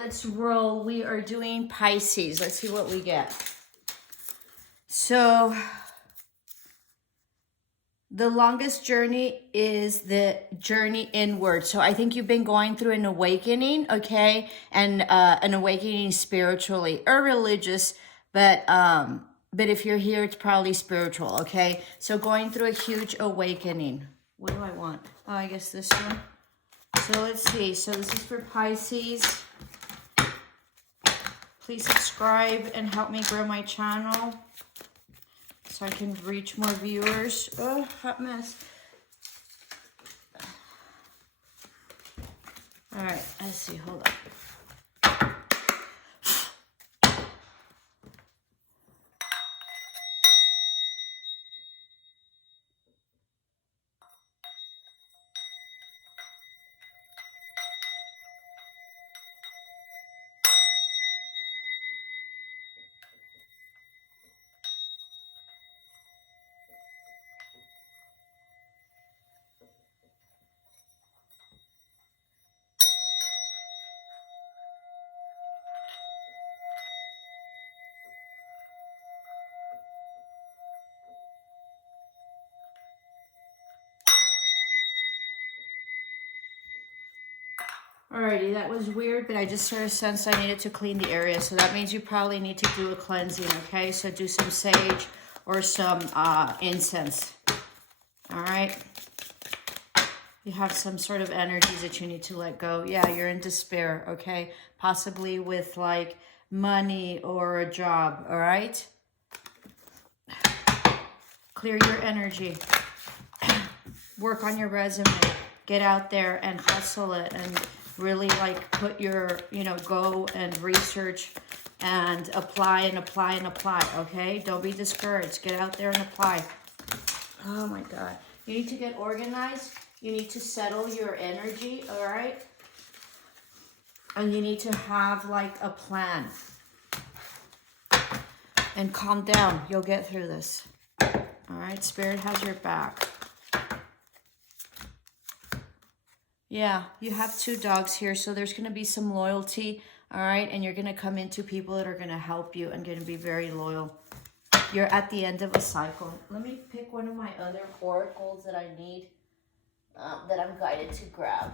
let's roll. We are doing Pisces. Let's see what we get. So the longest journey is the journey inward. So I think you've been going through an awakening, okay? And an awakening spiritually or religious, but if you're here, it's probably spiritual, okay? So going through a huge awakening. What do I want? Oh, I guess this one. So let's see. So this is for Pisces. Please subscribe and help me grow my channel so I can reach more viewers. Oh, hot mess. All right, let's see. Hold on. Alrighty, that was weird, but I just sort of sensed I needed to clean the area. So that means you probably need to do a cleansing, okay? So do some sage or some incense. All right? You have some sort of energies that you need to let go. Yeah, you're in despair, okay? Possibly with like money or a job, all right? Clear your energy. Work on your resume. Get out there and hustle it and really like put your, go and research and apply and apply and apply, okay? Don't be discouraged. Get out there and apply. Oh my God. You need to get organized. You need to settle your energy, all right? And you need to have like a plan. And calm down. You'll get through this. All right? Spirit has your back. Yeah, you have 2 dogs here, so there's going to be some loyalty, all right? And you're going to come into people that are going to help you and going to be very loyal. You're at the end of a cycle. Let me pick one of my other oracles that I need, that I'm guided to grab.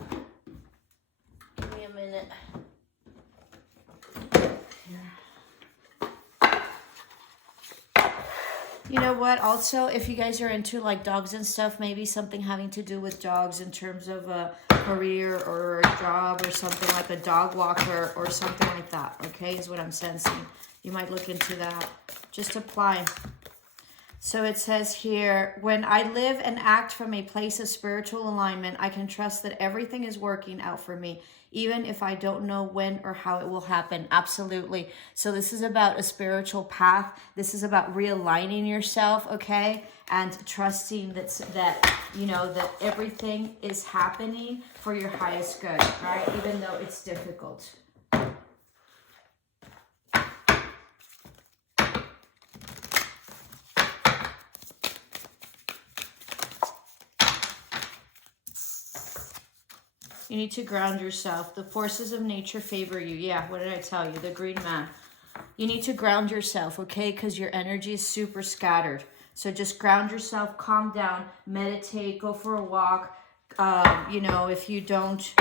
Give me a minute. Here. You know what? Also, if you guys are into like dogs and stuff, maybe something having to do with dogs in terms of a career or a job or something like a dog walker or something like that, okay, is what I'm sensing. You might look into that. Just apply. So it says here, when I live and act from a place of spiritual alignment, I can trust that everything is working out for me, even if I don't know when or how it will happen. Absolutely. So this is about a spiritual path. This is about realigning yourself, okay? And trusting that everything is happening for your highest good, right? Even though it's difficult. You need to ground yourself. The forces of nature favor you. Yeah, what did I tell you? The green man. You need to ground yourself, okay? Because your energy is super scattered. So just ground yourself, calm down, meditate, go for a walk. If you don't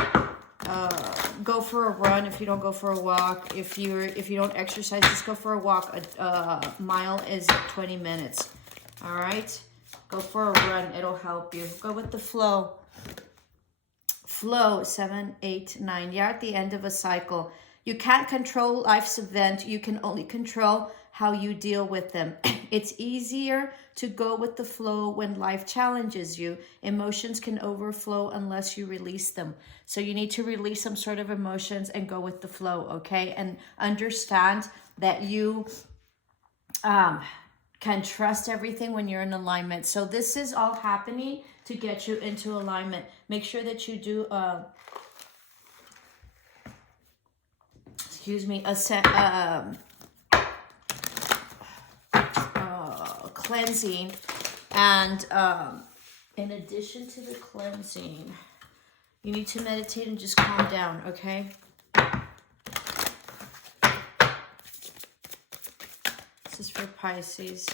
go for a run, if you don't go for a walk, if you don't exercise, just go for a walk. A mile is 20 minutes. All right? Go for a run. It'll help you. Go with the flow. Flow, 7, 8, 9. You're at the end of a cycle. You can't control life's event. You can only control how you deal with them. It's easier to go with the flow when life challenges you. Emotions can overflow unless you release them. So you need to release some sort of emotions and go with the flow, okay? And understand that you can trust everything when you're in alignment. So this is all happening to get you into alignment. Make sure that you do, cleansing. And in addition to the cleansing, you need to meditate and just calm down, okay? This is for Pisces.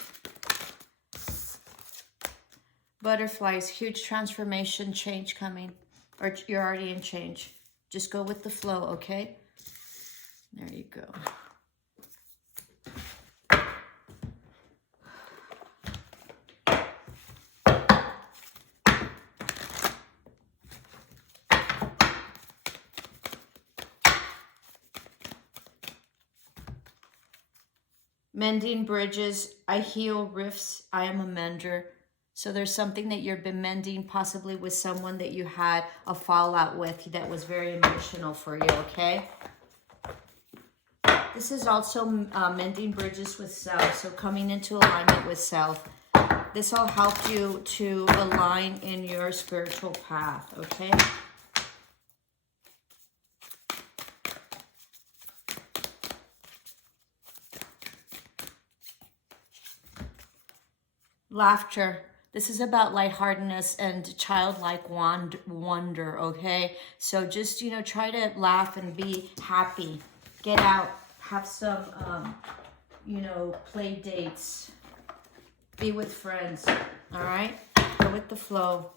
Butterflies, huge transformation, change coming. Or you're already in change. Just go with the flow, okay? There you go. Mending bridges, I heal rifts, I am a mender. So there's something that you've been mending, possibly with someone that you had a fallout with that was very emotional for you, okay? This is also mending bridges with self, so coming into alignment with self. This will help you to align in your spiritual path, okay? Laughter. This is about lightheartedness and childlike wonder, okay? So just, you know, try to laugh and be happy. Get out. Have some, you know, play dates. Be with friends, all right? Go with the flow.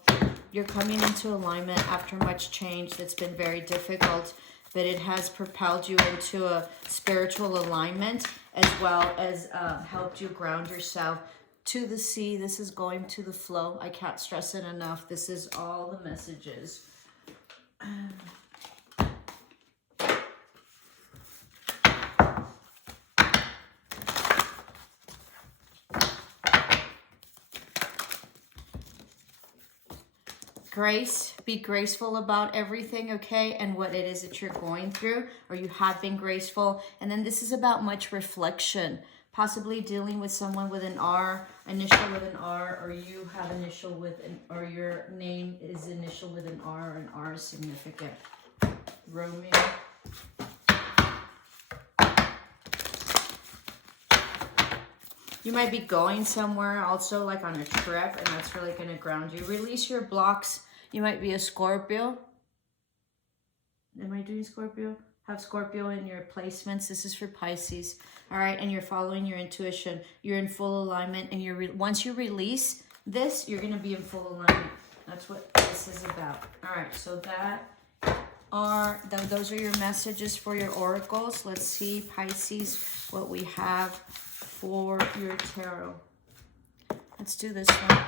You're coming into alignment after much change that's been very difficult, but it has propelled you into a spiritual alignment as well as helped you ground yourself to the sea. This is going to the flow. I can't stress it enough. This is all the messages. Grace, be graceful about everything, okay? And what it is that you're going through, or you have been graceful. And then this is about much reflection, possibly dealing with someone with an R, initial with an R, or you have initial with an, or your name is initial with an R, or an R is significant. Romeo. You might be going somewhere also, like on a trip, and that's really going to ground you. Release your blocks. You might be a Scorpio. Am I doing Scorpio? Have Scorpio in your placements. This is for Pisces. All right, and you're following your intuition. You're in full alignment, and once you release this, you're going to be in full alignment. That's what this is about. All right, so those are your messages for your oracles. Let's see, Pisces, what we have for your tarot. Let's do this one.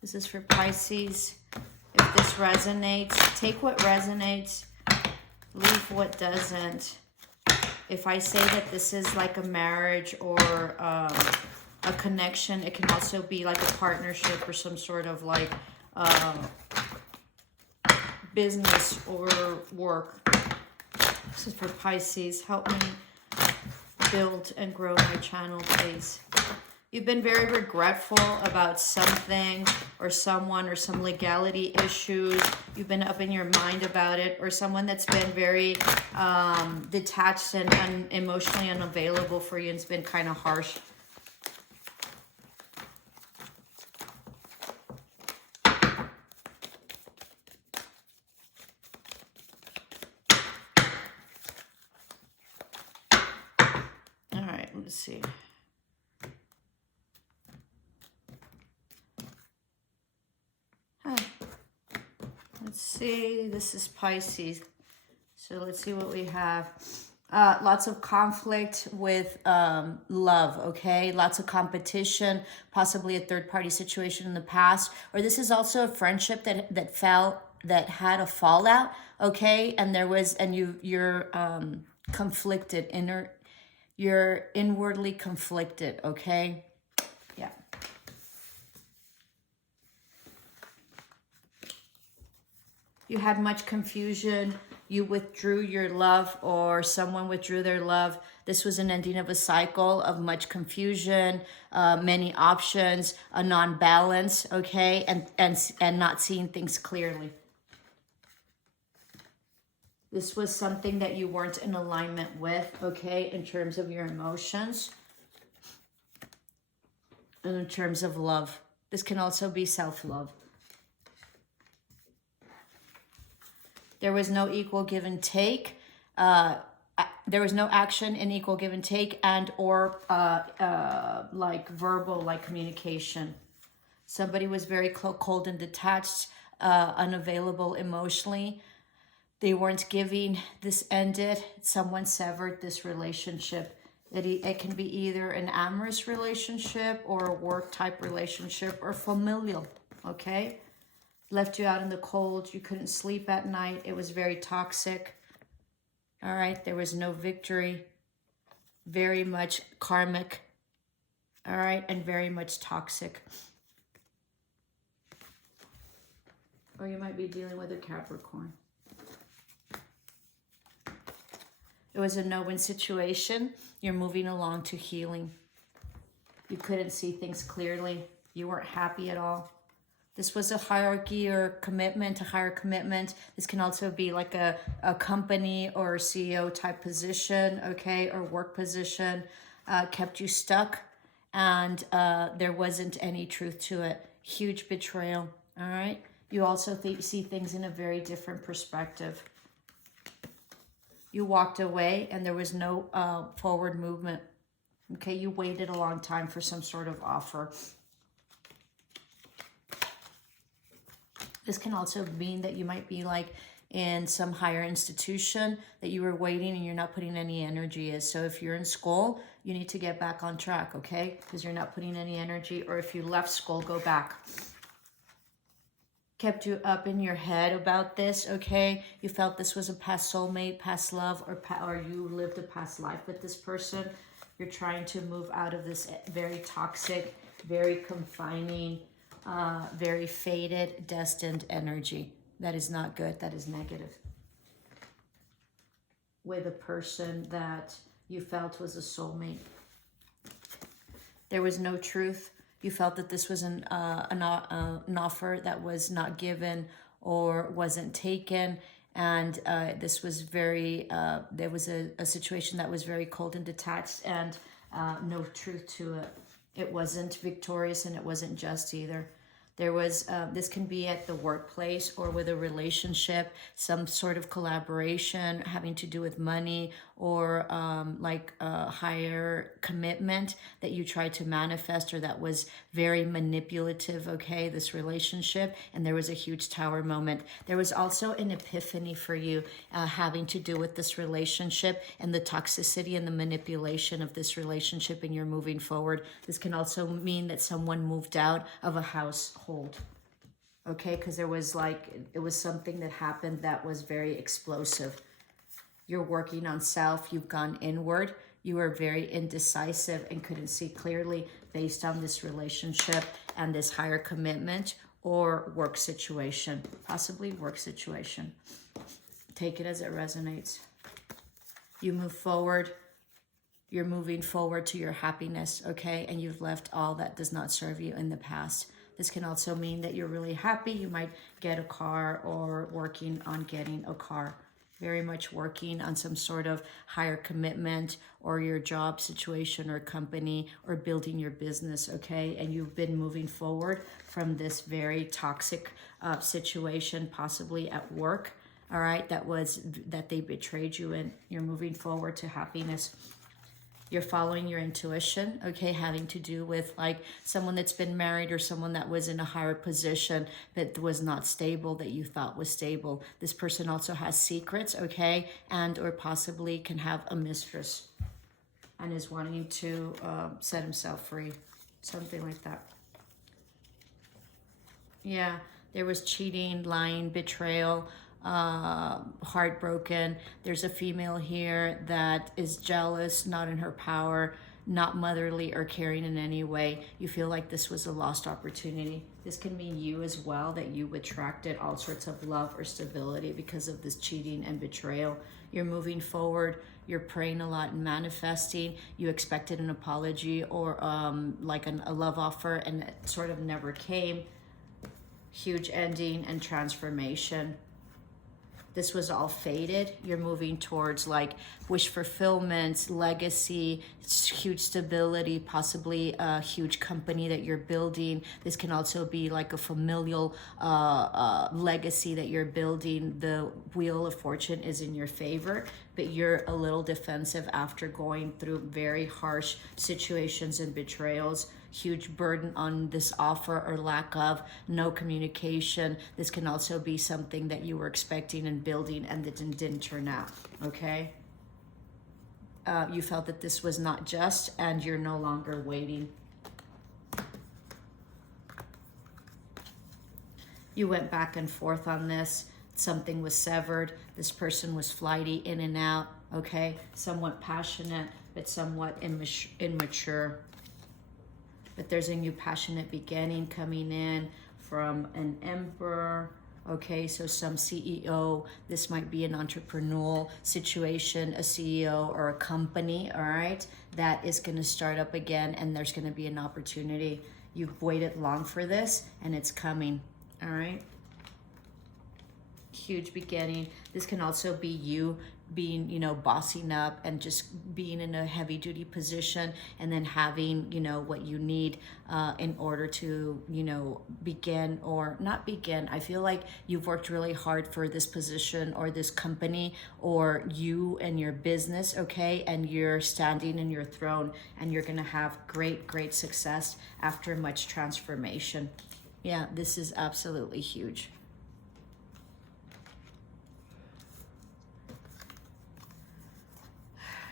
This is for Pisces. If this resonates, take what resonates, leave what doesn't. If I say that this is like a marriage or a connection, it can also be like a partnership or some sort of like business or work. This is for Pisces. Help me build and grow my channel, please. You've been very regretful about something or someone or some legality issues. You've been up in your mind about it, or someone that's been very detached and emotionally unavailable for you, and it's been kind of harsh. All right, let's see. Let's see, this is Pisces. So let's see what we have. Lots of conflict with love, okay? Lots of competition, possibly a third-party situation in the past. Or this is also a friendship that had a fallout, okay? And you're conflicted, you're inwardly conflicted, okay? Yeah. You had much confusion. You withdrew your love, or someone withdrew their love. This was an ending of a cycle of much confusion, many options, a non-balance, okay? And not seeing things clearly. This was something that you weren't in alignment with, okay? In terms of your emotions. And in terms of love. This can also be self-love. There was no equal give and take. There was no action in equal give and take and or like verbal, like communication. Somebody was very cold and detached, unavailable emotionally. They weren't giving. This ended. Someone severed this relationship. It can be either an amorous relationship or a work type relationship or familial, okay? Left you out in the cold. You couldn't sleep at night. It was very toxic. All right, there was no victory. Very much karmic. All right, and very much toxic. Or you might be dealing with a Capricorn. It was a no-win situation. You're moving along to healing. You couldn't see things clearly. You weren't happy at all. This was a hierarchy or commitment, a higher commitment. This can also be like a company or a CEO type position, okay, or work position. Kept you stuck, and there wasn't any truth to it. Huge betrayal, all right? You also see things in a very different perspective. You walked away and there was no forward movement. Okay, you waited a long time for some sort of offer. This can also mean that you might be like in some higher institution that you were waiting and you're not putting any energy in. So if you're in school, you need to get back on track, okay? Because you're not putting any energy. Or if you left school, go back. Kept you up in your head about this, okay? You felt this was a past soulmate, past love, or you lived a past life with this person. You're trying to move out of this very toxic, very confining, very fated, destined energy. That is not good. That is negative. With a person that you felt was a soulmate. There was no truth. You felt that this was an offer that was not given or wasn't taken. And this was very, there was a situation that was very cold and detached and no truth to it. It wasn't victorious and it wasn't just either. There was, this can be at the workplace or with a relationship, some sort of collaboration having to do with money or like a higher commitment that you tried to manifest or that was very manipulative, okay, this relationship. And there was a huge tower moment. There was also an epiphany for you having to do with this relationship and the toxicity and the manipulation of this relationship, and you're moving forward. This can also mean that someone moved out of a household. Okay, because there was like, it was something that happened that was very explosive. You're working on self, you've gone inward, you were very indecisive and couldn't see clearly based on this relationship and this higher commitment or work situation, possibly work situation. Take it as it resonates. You move forward, you're moving forward to your happiness, okay? And you've left all that does not serve you in the past. This can also mean that you're really happy. You might get a car or working on getting a car. Very much working on some sort of higher commitment or your job situation or company or building your business, okay? And you've been moving forward from this very toxic situation, possibly at work, all right? That they betrayed you in. You're moving forward to happiness. You're following your intuition, okay, having to do with like someone that's been married or someone that was in a higher position that was not stable, that you thought was stable. This person also has secrets, okay, and or possibly can have a mistress and is wanting to set himself free, something like that. Yeah, there was cheating, lying, betrayal, heartbroken. There's a female here that is jealous, not in her power, not motherly or caring in any way. You feel like this was a lost opportunity. This can mean you as well, that you attracted all sorts of love or stability because of this cheating and betrayal. You're moving forward. You're praying a lot and manifesting. You expected an apology or like a love offer, and it sort of never came. Huge ending and transformation. this was all faded. You're moving towards like wish fulfillment, legacy, huge stability, possibly a huge company that you're building. This can also be like a familial legacy that you're building. The Wheel of Fortune is in your favor, but you're a little defensive after going through very harsh situations and betrayals. Huge burden on this offer or lack of, no communication. This can also be something that you were expecting and building and that didn't turn out, okay? You felt that this was not just and you're no longer waiting. You went back and forth on this. Something was severed. This person was flighty, in and out, okay? Somewhat passionate, but somewhat immature. But there's a new passionate beginning coming in from an emperor. Okay, so some CEO, this might be an entrepreneurial situation, a CEO or a company, all right, that is going to start up again, and there's going to be an opportunity. You've waited long for this, and it's coming, all right? Huge beginning. This can also be you being, you know, bossing up and just being in a heavy duty position, and then having, you know, what you need in order to, you know, begin or not begin. I feel like you've worked really hard for this position or this company or you and your business, okay? And you're standing in your throne, and you're going to have great success after much transformation. Yeah, this is absolutely huge.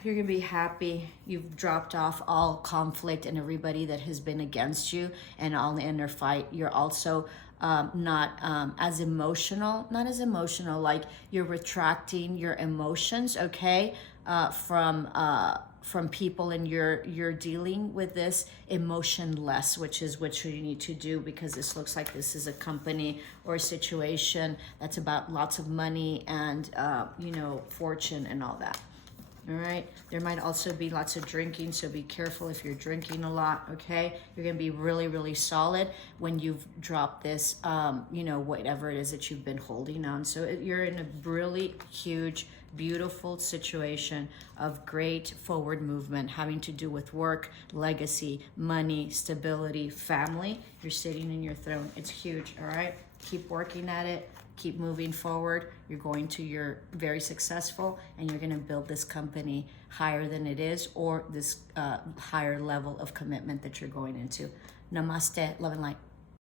You're gonna be happy. You've dropped off all conflict and everybody that has been against you and all the inner fight. You're also not as emotional, like you're retracting your emotions, okay, from people, and you're dealing with this emotionless, which is what you need to do, because this looks like this is a company or a situation that's about lots of money and you know, fortune and all that. All right, there might also be lots of drinking, so be careful if you're drinking a lot, okay? You're gonna be really solid when you've dropped this, you know, whatever it is that you've been holding on. So you're in a really huge, beautiful situation of great forward movement, having to do with work, legacy, money, stability, family. You're sitting in your throne. It's huge, all right? Keep working at it. Keep moving forward. You're very successful, and you're going to build this company higher than it is, or this higher level of commitment that you're going into. Namaste, love and light.